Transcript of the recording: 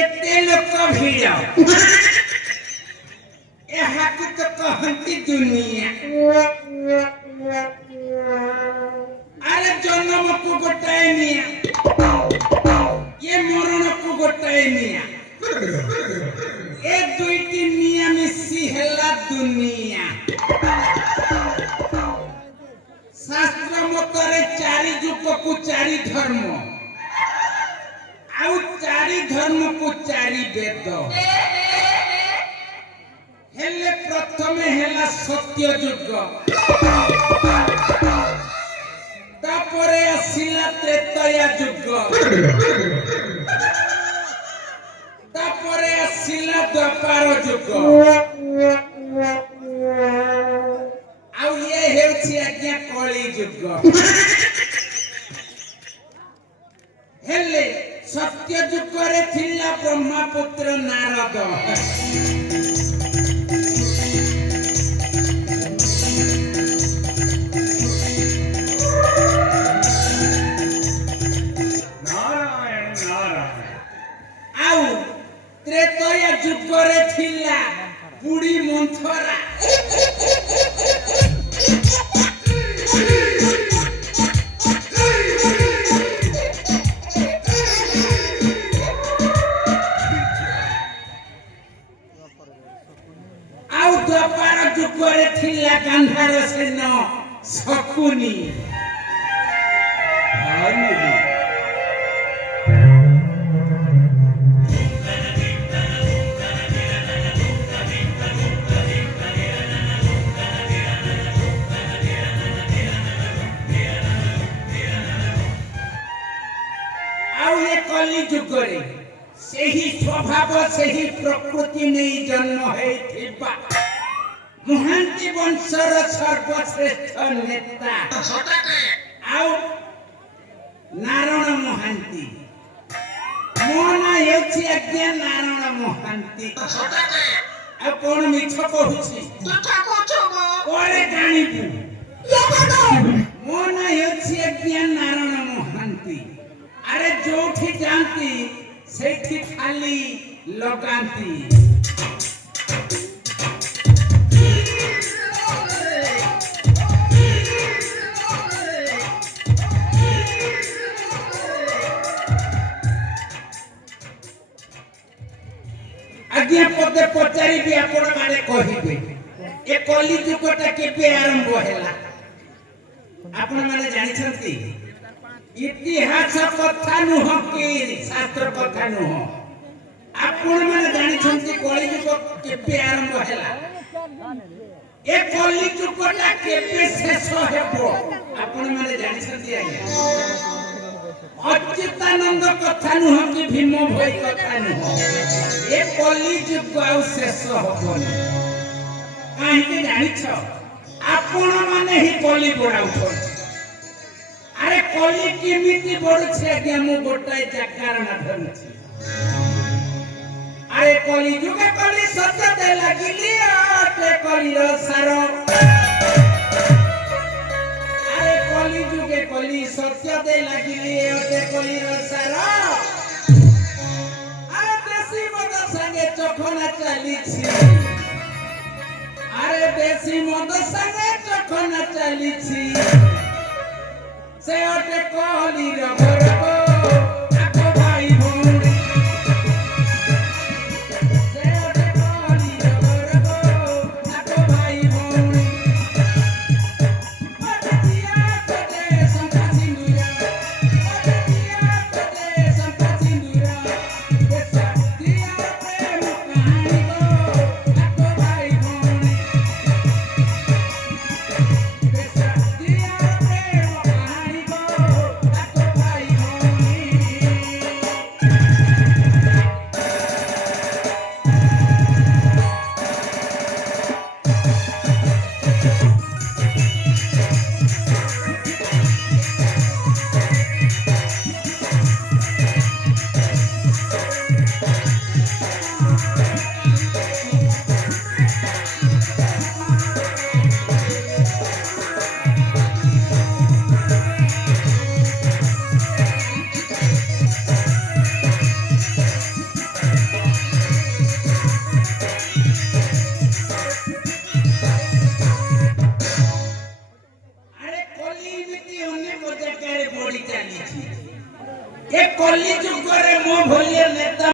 एते लोक भिड़ एहाकु तो कहंती दुनिया अरे जन्म को गोटाए निया ये मरण को गोटाए निया ए दुईटी निया मिसी हेला दुनिया शास्त्र मतरे चारि जुग को चारि धर्म आउ चारि धर्म को चारि वेद हेले प्रथमे हेला सत्य जुग तापरे आसिला त्रेतया जुग तापरे आसिला द्वापर जुग आउ ये हेउछि आज्ञा कली जुग हेले सत्य जुगरे थिला ब्रह्मपुत्र नारद नारायण नारायण आउ त्रेतया जुगरे थिला बुढ़ी मंथरा द्वापर जुगरे थिला गांधार सेन शकुनी आउ ये कली जुगरे सेही स्वभाव सेही प्रकृति नहीं जन्म है थिबा महांती वंशर सर्वश्रेष्ठ नेता आउ नारायण महांती मोहन हेउछि आज्ञा नारायण महांती आ कोन मिछ कहूछि कोरे जानिबु मोहन हेउछि आज्ञा नारायण महांती अरे जोठी जानती सेठी खाली लगांती आज्ञा पदे पचारि भी आपण माने कहिबे ए कली जुगटा केबे आरंभ हैला आपण माने जानि छथि इतिहास कथा नुह कि शास्त्र कथा नुह आपण माने जानि छथि कली जुग केबे आरंभ हैला ए कली जुगटा केबे शेष हेबो आपण माने जानि छथि आज्ञा अच्युतानंद कथा नुह कि भीम भई कथा नुह ए कली जुग आउ शेष होबनी काहे के जानि छ आपण माने ही कली बढाउ अरे कली केमिति बढुछे आज्ञा मु गोटाय जाकार ना धरछि अरे कली जुग कली सत्य दे लागिली आते कली रो सारो ସତ୍ୟ ଦେଇ ଲାଗିଲି ଅଟେ କଲିର ସାର ଆରେ ଦେଶୀ ମଦ ସାଙ୍ଗେ ଚଖନା ଚାଲିଛି ଆରେ ଦେଶୀ ମଦ ସାଙ୍ଗେ ଚଖନା ଚାଲିଛି ସେ ଅଟେ କଲିର ଘରକୁ ଆଗ ଭାଇ ଭଉଣୀ ସେ ଅଟେ କଲିର ଘରକୁ ଆଗ ଭାଇ ଭଉଣୀ ଏ କଲି ଯୁଗରେ ମୋ ଭଳିଆ ନେତା